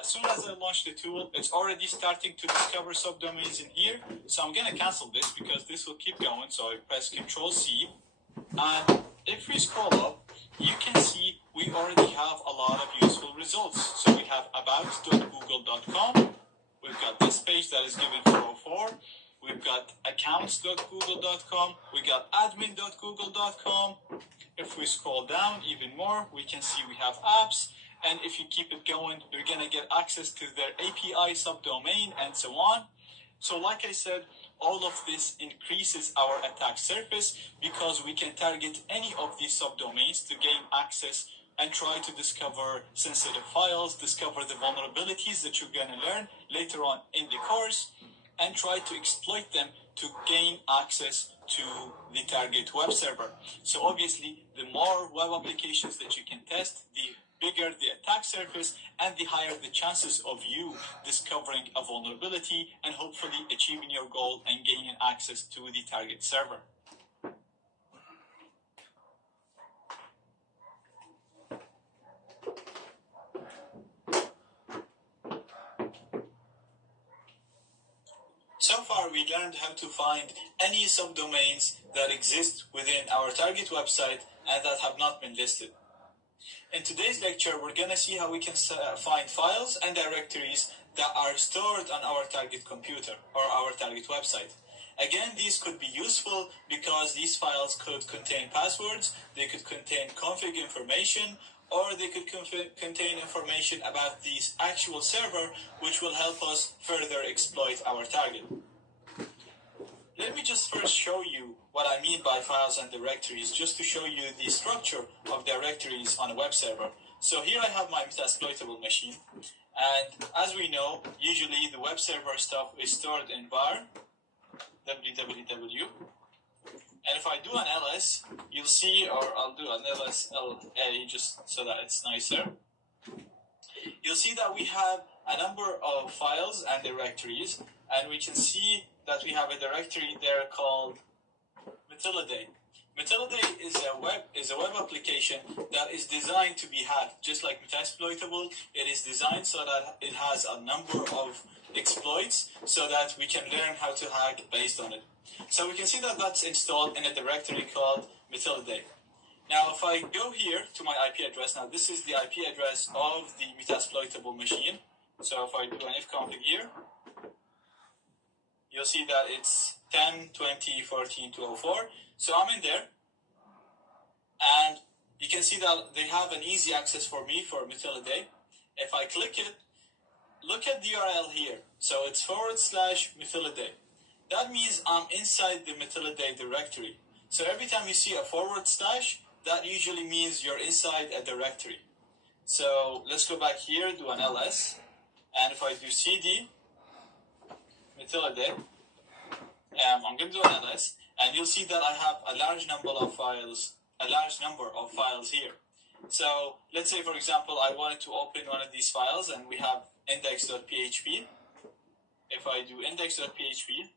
As soon as I launch the tool, it's already starting to discover subdomains in here. So I'm going to cancel this because this will keep going. So I press Control C. And if we scroll up, you can see we already have a lot of useful results. So we have about.google.com. We've got this page that is given 404. We've got accounts.google.com. We got admin.google.com. If we scroll down even more, we can see we have apps. And if you keep it going, you're going to get access to their API subdomain and so on. So like I said, all of this increases our attack surface because we can target any of these subdomains to gain access and try to discover sensitive files, discover the vulnerabilities that you're going to learn later on in the course, and try to exploit them to gain access to the target web server. So obviously, the more web applications that you can test, the bigger the attack surface and the higher the chances of you discovering a vulnerability and hopefully achieving your goal and gaining access to the target server. So far, we learned how to find any subdomains that exist within our target website and that have not been listed. In today's lecture, we're going to see how we can find files and directories that are stored on our target computer or our target website. Again, these could be useful because these files could contain passwords, they could contain config information, or they could contain information about the actual server, which will help us further exploit our target. Let me just first show you what I mean by files and directories, just to show you the structure of directories on a web server. So here I have my Metasploitable machine, and as we know, usually the web server stuff is stored in var, www, and if I do an ls, you'll see, or I'll do an lsla just so that it's nicer, you'll see that we have a number of files and directories, and we can see that we have a directory there called Metilidae. Metilidae is a web application that is designed to be hacked, just like Metasploitable. It is designed so that it has a number of exploits so that we can learn how to hack based on it. So we can see that that's installed in a directory called Metilidae. Now, if I go here to my IP address, now this is the IP address of the Metasploitable machine. So if I do an ifconfig here, you'll see that it's 10.20.14.204. So I'm in there, and you can see that they have an easy access for me for Metilidae. If I click it, look at the URL here. So it's /Metilidae. That means I'm inside the Metilidae directory. So every time you see a /, that usually means you're inside a directory. So let's go back here, do an ls, and if I do cd Metilidae, I'm going to do an ls, and you'll see that I have a large number of files here. So let's say, for example, I wanted to open one of these files, and we have index.php. If I do index.php,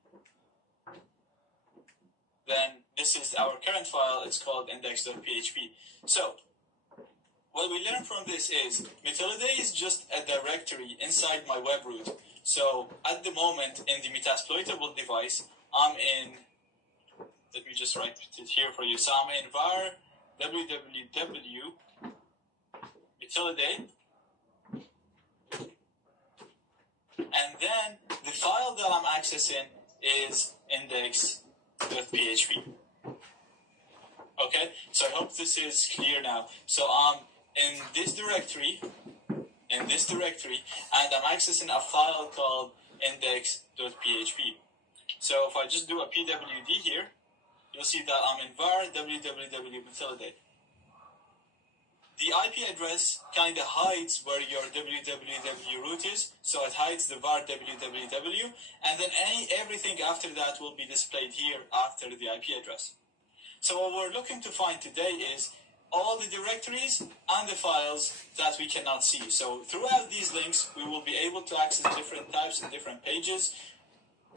then this is our current file. It's called index.php. So what we learn from this is Metilidae is just a directory inside my web root. So at the moment in the Metasploitable device, I'm in, let me just write it here for you. So I'm in var www Metilidae, and then the file that I'm accessing is index.php. Okay, so I hope this is clear now. So I'm in this directory, and I'm accessing a file called index.php. So if I just do a pwd here, you'll see that I'm in var www Metilidae. The IP address kind of hides where your www root is, so it hides the var www, and then everything after that will be displayed here after the IP address. So what we're looking to find today is all the directories and the files that we cannot see. So throughout these links, we will be able to access different types and different pages.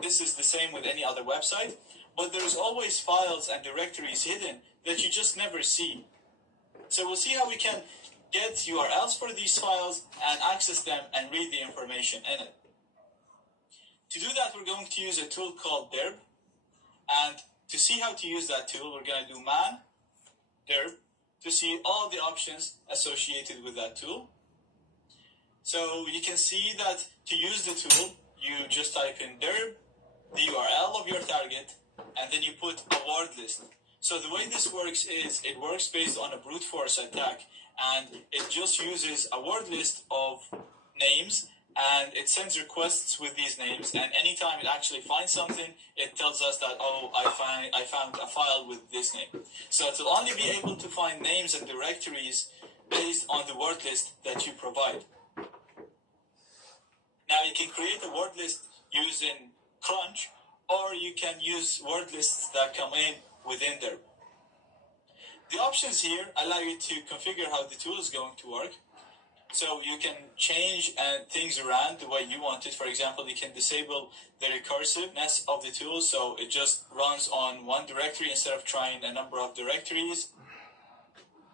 This is the same with any other website, but there's always files and directories hidden that you just never see. So we'll see how we can get URLs for these files and access them and read the information in it. To do that, we're going to use a tool called dirb. And to see how to use that tool, we're going to do man dirb to see all the options associated with that tool. So you can see that to use the tool, you just type in dirb, the URL of your target, and then you put a word list. So the way this works is it works based on a brute force attack, and it just uses a word list of names, and it sends requests with these names, and anytime it actually finds something, it tells us that, oh, I found a file with this name. So it will only be able to find names and directories based on the word list that you provide. Now you can create a word list using Crunch, or you can use word lists that come in within there. The options here allow you to configure how the tool is going to work. So you can change things around the way you want it. For example, you can disable the recursiveness of the tool, so it just runs on one directory instead of trying a number of directories.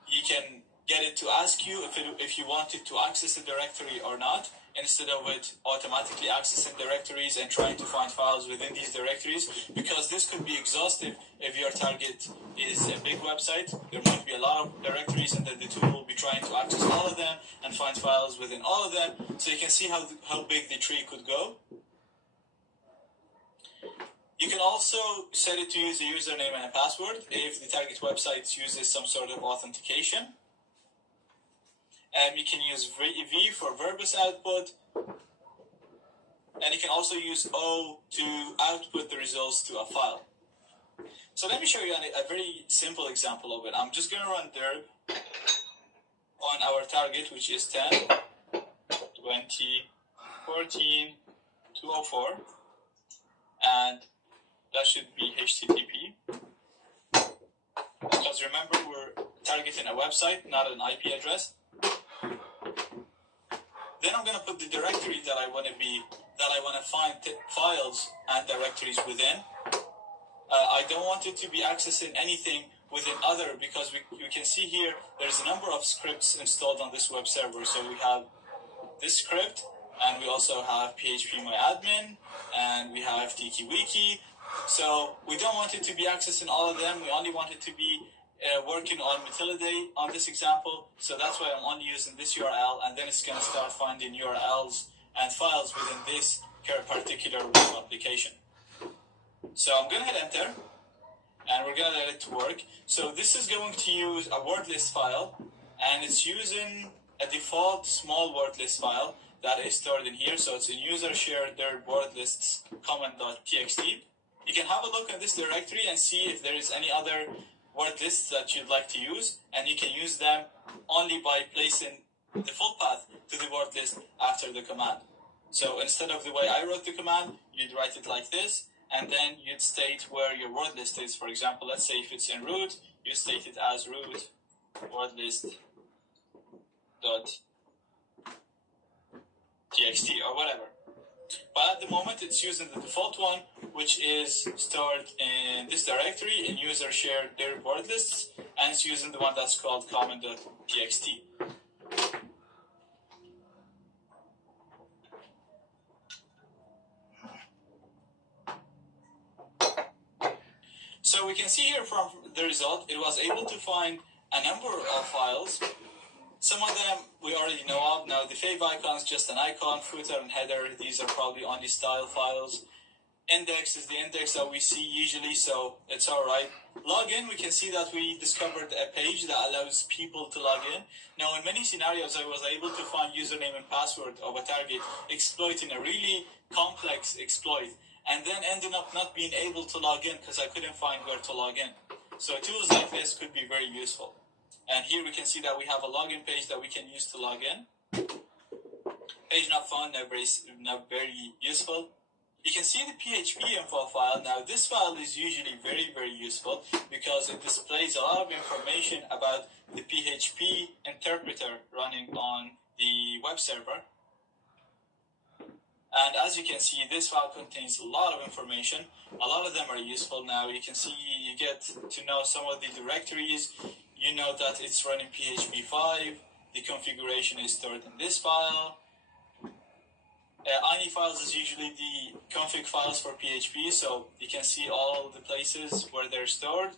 You can get it to ask you if you want it to access a directory or not, instead of it automatically accessing directories and trying to find files within these directories, because this could be exhaustive if your target is a big website. There might be a lot of directories, and then the tool will be trying to access all of them and find files within all of them. So you can see how big the tree could go. You can also set it to use a username and a password if the target website uses some sort of authentication. You can use V for verbose output, and you can also use O to output the results to a file. So let me show you a very simple example of it. I'm just going to run dirb on our target, which is 10, 20, 14, 204, and that should be HTTP. Because remember, we're targeting a website, not an IP address. Then I'm going to put the directory that I want to find files and directories within. I don't want it to be accessing anything within other, because we can see here there's a number of scripts installed on this web server. So we have this script, and we also have phpMyAdmin, and we have TikiWiki. So we don't want it to be accessing all of them. We only want it to be working on Matildae on this example, so that's why I'm only using this URL, and then it's going to start finding URLs and files within this particular web application. So I'm going to hit enter, and we're going to let it to work. So this is going to use a word list file, and it's using a default small word list file that is stored in here. So it's in user shared their word lists common.txt. You can have a look at this directory and see if there is any other word lists that you'd like to use, and you can use them only by placing the full path to the word list after the command. So instead of the way I wrote the command, you'd write it like this, and then you'd state where your word list is. For example, let's say if it's in root, you state it as root word list dot txt or whatever. But at the moment, it's using the default one, which is stored in this directory in user shared their word lists, and it's using the one that's called common.txt. So we can see here from the result, it was able to find a number of files. Some of them we already know of. Now the fave icon is just an icon, footer and header, these are probably only style files. Index is the index that we see usually, so it's alright. Login, we can see that we discovered a page that allows people to log in. Now in many scenarios I was able to find username and password of a target exploiting a really complex exploit, and then ending up not being able to log in because I couldn't find where to log in. So tools like this could be very useful. And here we can see that we have a login page that we can use to log in. Page not found, not very useful. You can see the PHP info file. Now this file is usually very, very useful because it displays a lot of information about the PHP interpreter running on the web server. And as you can see, this file contains a lot of information. A lot of them are useful. Now you can see you get to know some of the directories. You know that it's running PHP 5. the configuration is stored in this file. Ini files is usually the config files for PHP, so you can see all the places where they're stored.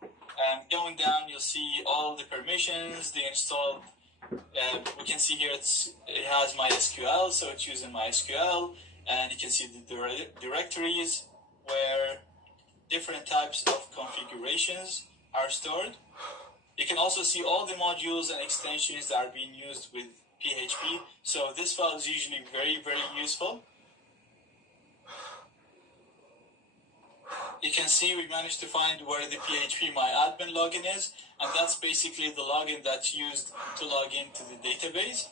And going down, you'll see all the permissions, the installed. We can see here it has MySQL, so it's using MySQL, and you can see the directories where different types of configurations are stored. You can also see all the modules and extensions that are being used with PHP, so this file is usually very, very useful. You can see we managed to find where the PHP MyAdmin login is, and that's basically the login that's used to log into the database.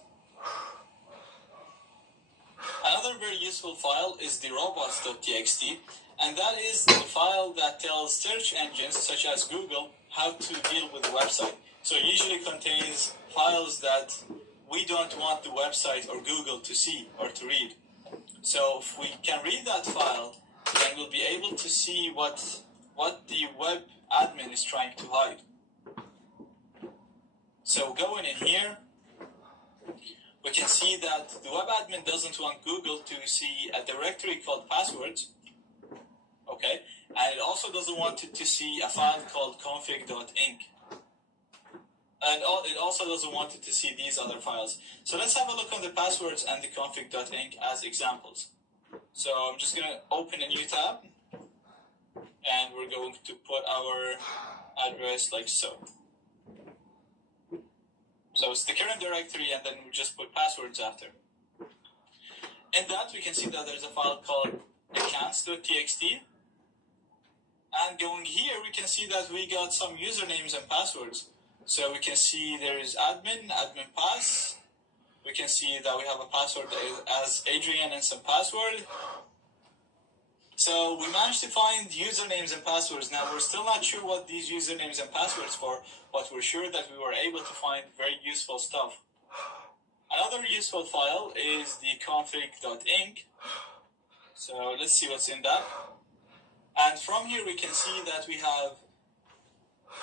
Another very useful file is the robots.txt, and that is the file that tells search engines such as Google how to deal with the website. So it usually contains files that we don't want the website or Google to see or to read. So if we can read that file, then we'll be able to see what the web admin is trying to hide. So going in here, we can see that the web admin doesn't want Google to see a directory called passwords, okay, and it also doesn't want it to see a file called config.inc. And it also doesn't want it to see these other files. So let's have a look on the passwords and the config.inc as examples. So I'm just going to open a new tab, and we're going to put our address like so. So it's the current directory, and then we just put passwords after. In that, we can see that there's a file called accounts.txt. And going here, we can see that we got some usernames and passwords. So we can see there is admin pass. We can see that we have a password as Adrian and some password. So we managed to find usernames and passwords. Now we're still not sure what these usernames and passwords for, but we're sure that we were able to find very useful stuff. Another useful file is the config.inc. So let's see what's in that. And from here we can see that we have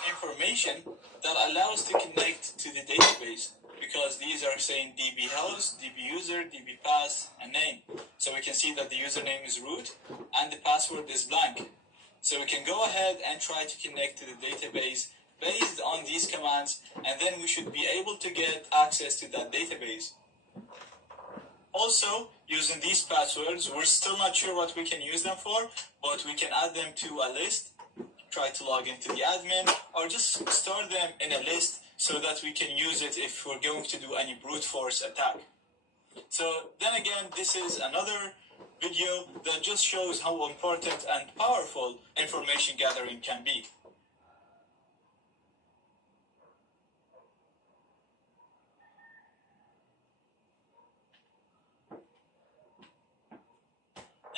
information that allows to connect to the database, because these are saying db host, db user, db pass, and name. So we can see that the username is root and the password is blank. So we can go ahead and try to connect to the database based on these commands, and then we should be able to get access to that database. Also, using these passwords, we're still not sure what we can use them for, but we can add them to a list, try to log into the admin, or just store them in a list so that we can use it if we're going to do any brute force attack. So then again, this is another video that just shows how important and powerful information gathering can be.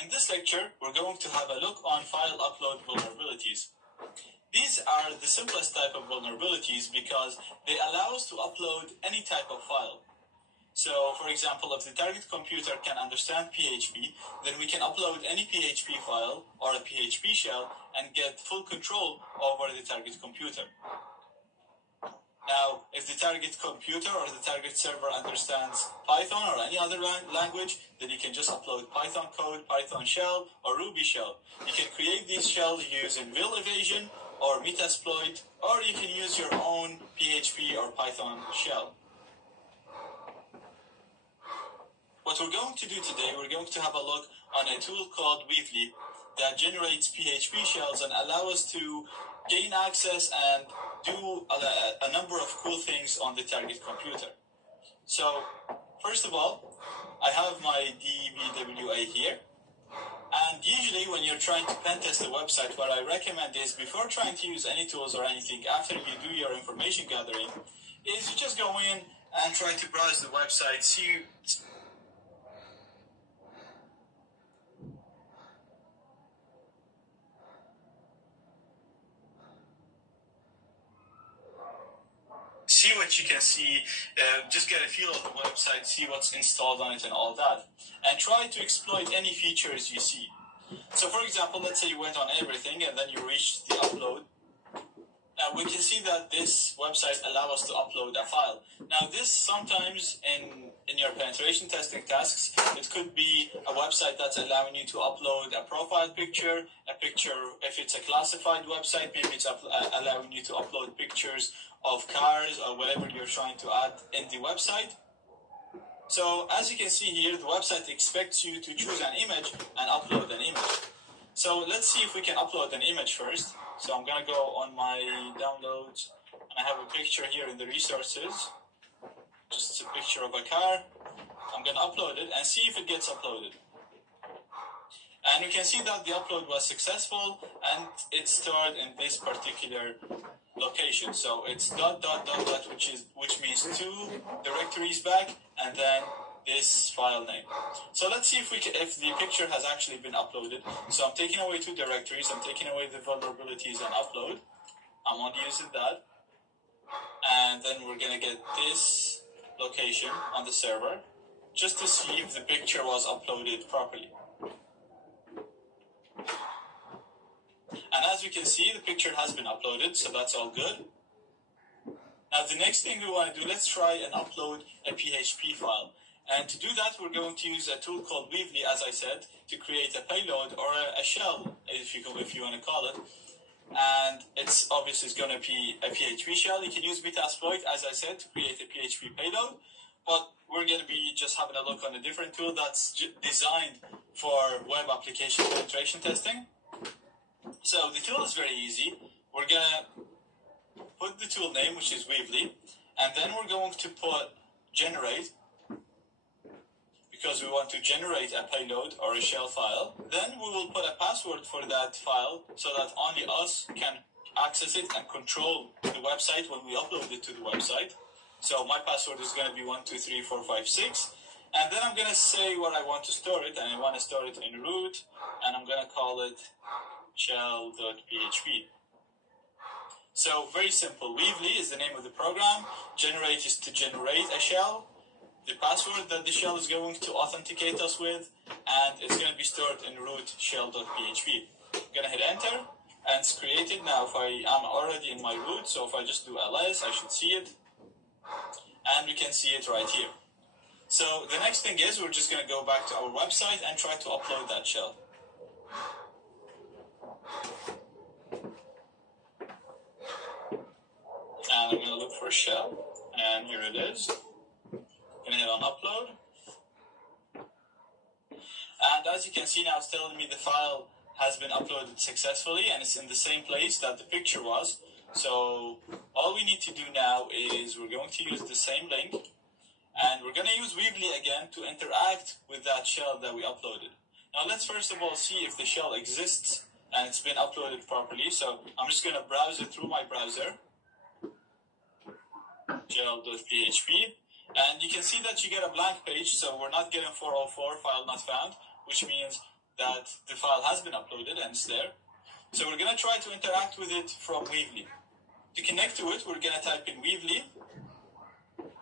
In this lecture, we're going to have a look on file upload vulnerabilities. These are the simplest type of vulnerabilities because they allow us to upload any type of file. So, for example, if the target computer can understand PHP, then we can upload any PHP file or a PHP shell and get full control over the target computer. Now, if the target computer or the target server understands Python or any other language, then you can just upload Python code, Python shell, or Ruby shell. You can create these shells using vil evasion or metasploit, or you can use your own PHP or Python shell. What we're going to do today, we're going to have a look on a tool called Weavly that generates PHP shells and allow us to gain access and do a number of cool things on the target computer. So, first of all, I have my DBWA here. And usually when you're trying to pen test a website, what I recommend is before trying to use any tools or anything, after you do your information gathering, is you just go in and try to browse the website, see what you can see, just get a feel of the website, see what's installed on it and all that, and try to exploit any features you see. So for example, let's say you went on everything and then you reached the upload, we can see that this website allows us to upload a file. Now this sometimes in your penetration testing tasks, it could be a website that's allowing you to upload a profile picture, if it's a classified website, maybe it's allowing you to upload pictures of cars or whatever you're trying to add in the website. So as you can see here, the website expects you to choose an image and upload an image. So let's see if we can upload an image first. So I'm going to go on my downloads, and I have a picture here in the resources, just a picture of a car. I'm going to upload it and see if it gets uploaded. And we can see that the upload was successful, and it's stored in this particular location. So it's ... which means 2 directories back, and then this file name. So let's see if the picture has actually been uploaded. So I'm taking away 2 directories, I'm taking away the vulnerabilities and upload. I'm only using that. And then we're gonna get this location on the server, just to see if the picture was uploaded properly. And as you can see, the picture has been uploaded, so that's all good. Now the next thing we want to do, let's try and upload a PHP file. And to do that, we're going to use a tool called Weavely, as I said, to create a payload or a shell, if you want to call it. And it's obviously going to be a PHP shell. You can use Metasploit, as I said, to create a PHP payload. But we're going to be just having a look on a different tool that's designed for web application penetration testing. So the tool is very easy. We're going to put the tool name, which is Weavely, and then we're going to put generate, because we want to generate a payload or a shell file. Then we will put a password for that file so that only us can access it and control the website when we upload it to the website. So my password is going to be 123456. And then I'm going to say where I want to store it, and I want to store it in root, and I'm going to call it shell.php. So very simple. Weavely is the name of the program. Generate is to generate a shell. The password that the shell is going to authenticate us with, and it's going to be stored in root shell.php. I'm going to hit enter, and it's created. Now if I am already in my root, so if I just do ls, I should see it, and we can see it right here. So the next thing is we're just going to go back to our website and try to upload that shell. And I'm going to look for a shell, and here it is. I'm going to hit on upload. And as you can see now, it's telling me the file has been uploaded successfully, and it's in the same place that the picture was. So all we need to do now is we're going to use the same link, and we're going to use Weavely again to interact with that shell that we uploaded. Now let's first of all see if the shell exists and it's been uploaded properly. So I'm just going to browse it through my browser, shell.php. And you can see that you get a blank page, so we're not getting 404, file not found, which means that the file has been uploaded and it's there. So we're going to try to interact with it from Weavely. To connect to it, we're going to type in Weavely,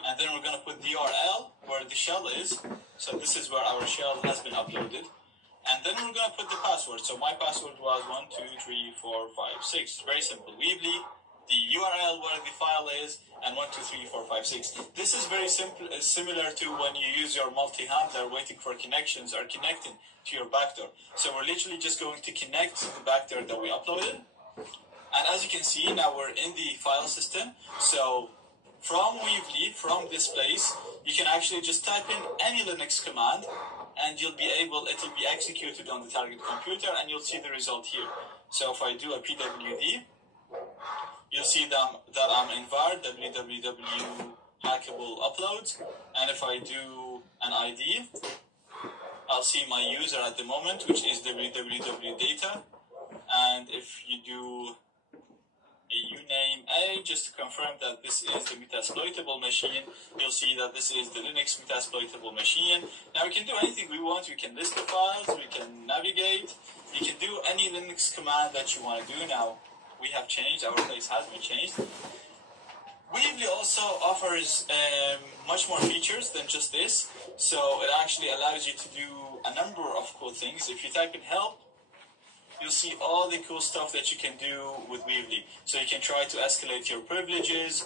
and then we're going to put the URL where the shell is. So this is where our shell has been uploaded. And then we're going to put the password. So my password was 123456. Very simple. Weavely, the URL where the file is, and 123456. This is very simple, similar to when you use your multi-handler waiting for connections or connecting to your backdoor. So we're literally just going to connect to the backdoor that we uploaded. And as you can see, now we're in the file system. So from Weavely, from this place, you can actually just type in any Linux command, and it'll be executed on the target computer, and you'll see the result here. So if I do a pwd, you'll see that I'm in var www hackable uploads, and if I do an ID, I'll see my user at the moment, which is www data, and if you do a uname A, just to confirm that this is the Metasploitable machine, you'll see that this is the Linux Metasploitable machine. Now we can do anything we want. We can list the files, we can navigate, you can do any Linux command that you want to do. Now we have changed, our place has been changed. Weavely also offers much more features than just this. So it actually allows you to do a number of cool things. If you type in help, you'll see all the cool stuff that you can do with Weebly. So you can try to escalate your privileges,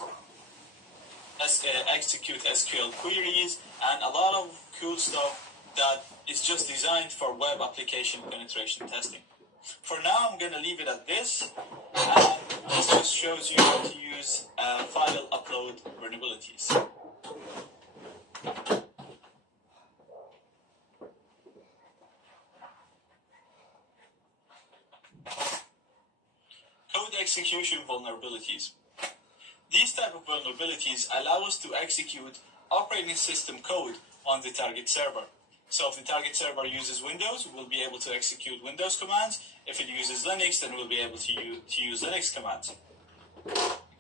execute SQL queries, and a lot of cool stuff that is just designed for web application penetration testing. For now, I'm going to leave it at this, and this just shows you how to use file upload vulnerabilities. Code execution vulnerabilities. These type of vulnerabilities allow us to execute operating system code on the target server. So if the target server uses Windows, we'll be able to execute Windows commands. If it uses Linux, then we'll be able to use Linux commands.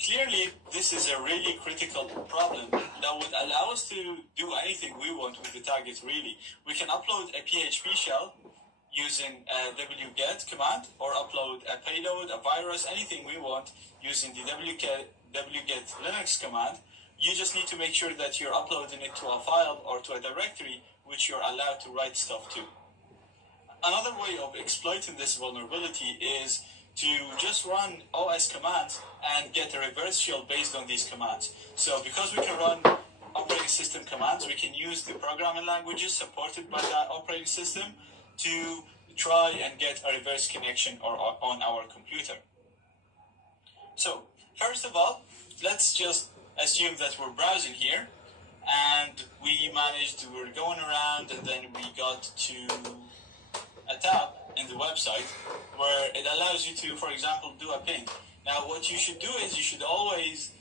Clearly, this is a really critical problem that would allow us to do anything we want with the target, really. We can upload a PHP shell using a wget command, or upload a payload, a virus, anything we want using the wget Linux command. You just need to make sure that you're uploading it to a file or to a directory which you're allowed to write stuff to. Another way of exploiting this vulnerability is to just run OS commands and get a reverse shell based on these commands. So because we can run operating system commands, we can use the programming languages supported by that operating system to try and get a reverse connection on our computer. So first of all, let's just assume that we're browsing here, and we're going around, and then we got to a tab in the website where it allows you to, for example, do a ping. Now, what you should do is you should always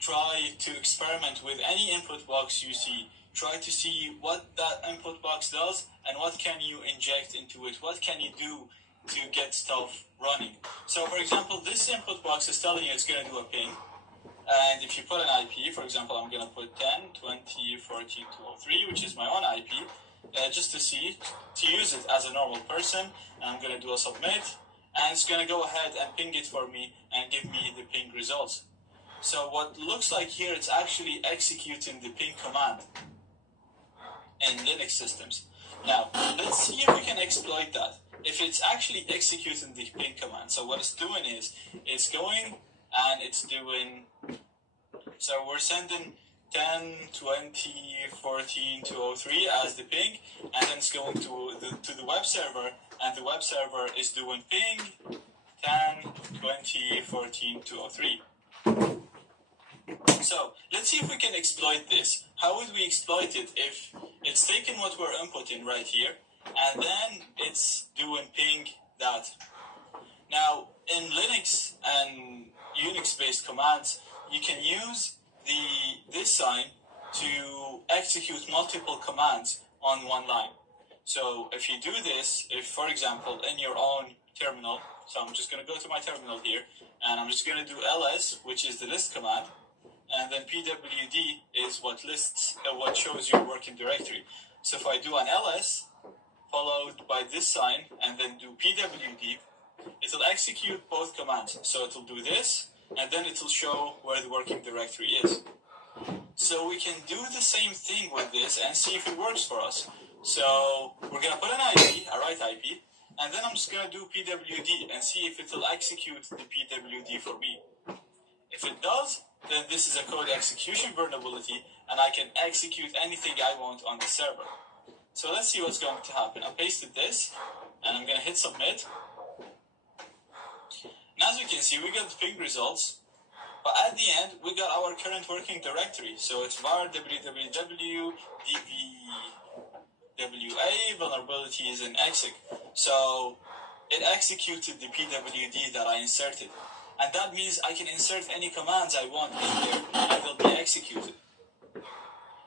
try to experiment with any input box you see. Try to see what that input box does and what can you inject into it. What can you do to get stuff running? So, for example, this input box is telling you it's going to do a ping. And if you put an IP, for example, I'm going to put 10.20.14.203, which is my own IP, just to use it as a normal person. And I'm going to do a submit, and it's going to go ahead and ping it for me and give me the ping results. So what looks like here, it's actually executing the ping command in Linux systems. Now, let's see if we can exploit that. If it's actually executing the ping command. So what it's doing is, it's going and it's doing, so we're sending 10.20.14.203 as the ping, and then it's going to the web server, and the web server is doing ping 10.20.14.203. So let's see if we can exploit this. How would we exploit it if it's taking what we're inputting right here, and then it's doing ping that? Now, in Linux and Unix-based commands, you can use this sign to execute multiple commands on one line. So if you do this, if, for example, in your own terminal, so I'm just going to go to my terminal here, and I'm just going to do ls, which is the list command, and then pwd is what shows your working directory. So if I do an ls, followed by this sign, and then do pwd, it'll execute both commands. So it'll do this, and then it'll show where the working directory is. So we can do the same thing with this and see if it works for us. So we're going to put an IP, a right IP, and then I'm just going to do pwd and see if it'll execute the pwd for me. If it does, then this is a code execution vulnerability, and I can execute anything I want on the server. So let's see what's going to happen. I pasted this, and I'm going to hit submit. And as you can see, we got the ping results, but at the end, we got our current working directory. So it's var www dvwa vulnerabilities in exec. So it executed the pwd that I inserted. And that means I can insert any commands I want in there, and they'll be executed.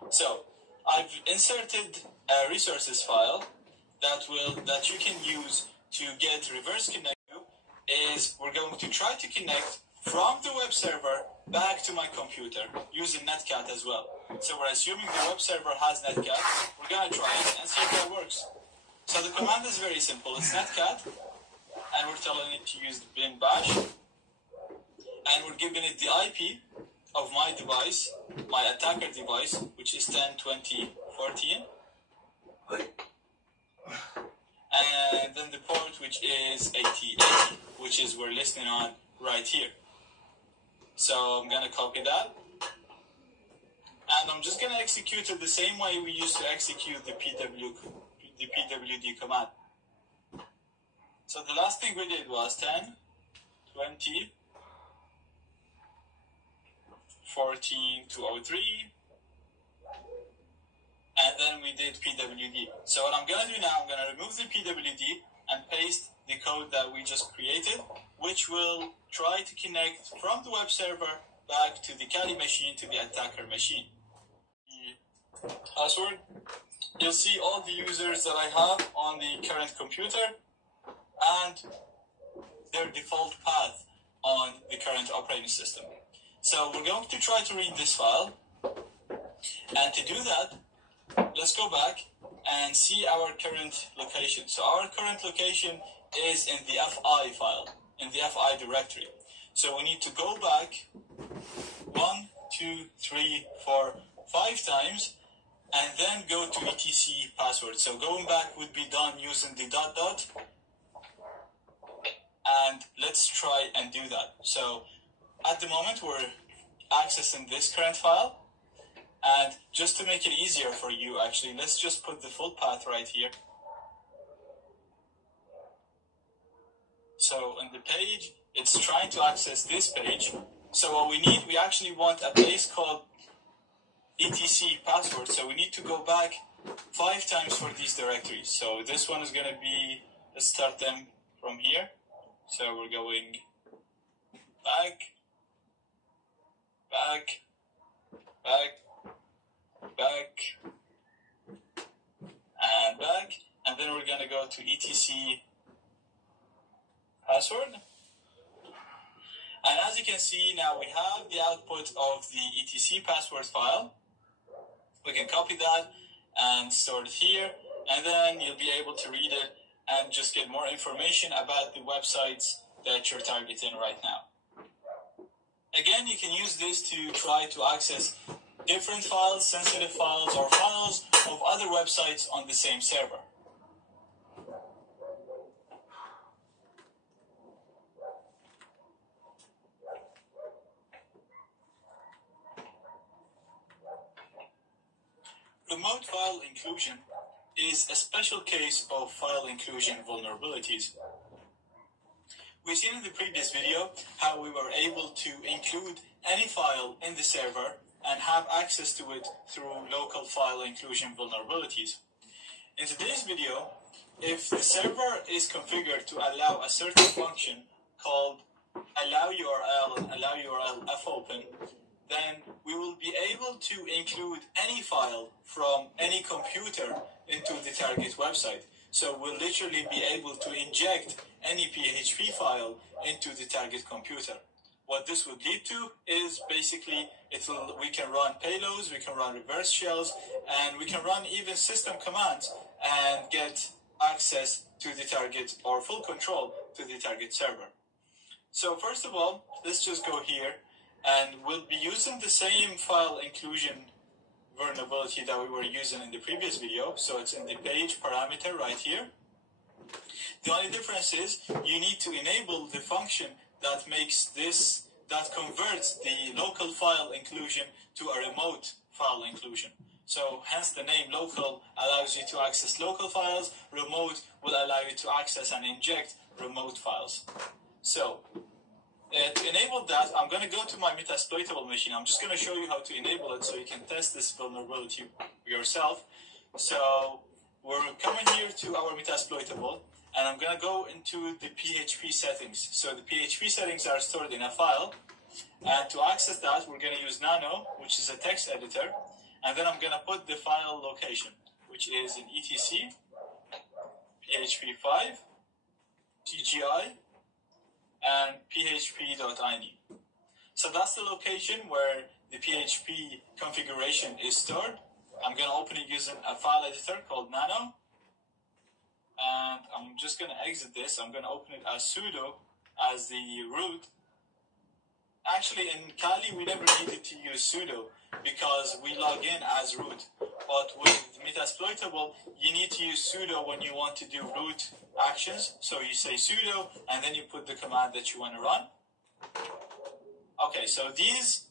So I've inserted a resources file that you can use to get reverse connect. Is we're going to try to connect from the web server back to my computer using netcat as well. So we're assuming the web server has netcat. We're going to try it and see if that works. So the command is very simple. It's netcat, and we're telling it to use the bin bash, and we're giving it the IP of my device, my attacker device, which is 10.20.14. And then the port which is 8080, which is we're listening on right here. So I'm going to copy that. And I'm just going to execute it the same way we used to execute the pwd command. So the last thing we did was 10, 20, 14 to 03, and then we did pwd. So what I'm going to do now, I'm going to remove the pwd and paste the code that we just created, which will try to connect from the web server back to the Kali machine to the attacker machine. The password, you'll see all the users that I have on the current computer and their default path on the current operating system. So we're going to try to read this file, and to do that, let's go back and see our current location. So our current location is in the FI file, in the FI directory. So we need to go back 1, 2, 3, 4, 5 times, and then go to etc password. So going back would be done using the ... And let's try and do that. So at the moment we're accessing this current file, and just to make it easier for you, actually, let's just put the full path right here. So on the page, it's trying to access this page. So what we need, we actually want a place called etc password. So we need to go back 5 times for these directories. So this one is going to be, let's start them from here. So we're going back, back, back, back, and back, and then we're going to go to etc password. And as you can see, now we have the output of the etc password file. We can copy that and store it here, and then you'll be able to read it and just get more information about the websites that you're targeting right now. Again, you can use this to try to access different files, sensitive files, or files of other websites on the same server. Remote file inclusion is a special case of file inclusion vulnerabilities. We've seen in the previous video how we were able to include any file in the server and have access to it through local file inclusion vulnerabilities. In today's video, if the server is configured to allow a certain function called allow URL and allow URL fopen, then we will be able to include any file from any computer into the target website. So we'll literally be able to inject any PHP file into the target computer. What this would lead to is basically we can run payloads, we can run reverse shells, and we can run even system commands and get access to the target or full control to the target server. So first of all, let's just go here, and we'll be using the same file inclusion vulnerability that we were using in the previous video. So it's in the page parameter right here. The only difference is you need to enable the function that makes this, that converts the local file inclusion to a remote file inclusion. So hence the name local allows you to access local files, remote will allow you to access and inject remote files. So to enable that, I'm going to go to my Metasploitable machine. I'm just going to show you how to enable it so you can test this vulnerability yourself. So we're coming here to our Metasploitable, and I'm going to go into the PHP settings. So the PHP settings are stored in a file, and to access that, we're going to use Nano, which is a text editor, and then I'm going to put the file location, which is in etc php5 tgi and php.ini. So that's the location where the PHP configuration is stored. I'm going to open it using a file editor called Nano. And I'm just going to exit this. I'm going to open it as sudo as the root. Actually, in Kali, we never needed to use sudo because we log in as root. But with Metasploitable, you need to use sudo when you want to do root actions. So you say sudo, and then you put the command that you want to run. Okay, so these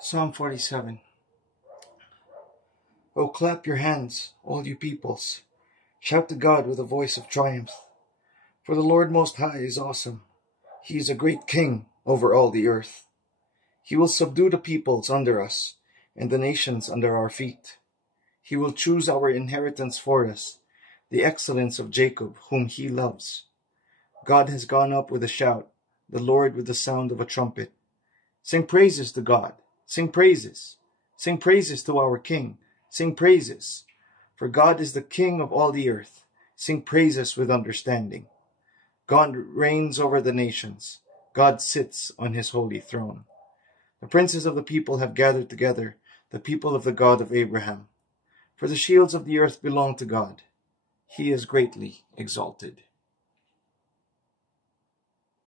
Psalm 47. O clap your hands, all you peoples. Shout to God with a voice of triumph. For the Lord Most High is awesome. He is a great king over all the earth. He will subdue the peoples under us, and the nations under our feet. He will choose our inheritance for us, the excellence of Jacob, whom he loves. God has gone up with a shout, the Lord with the sound of a trumpet. Sing praises to God. Sing praises. Sing praises to our King. Sing praises. For God is the King of all the earth. Sing praises with understanding. God reigns over the nations. God sits on his holy throne. The princes of the people have gathered together, the people of the God of Abraham. For the shields of the earth belong to God. He is greatly exalted.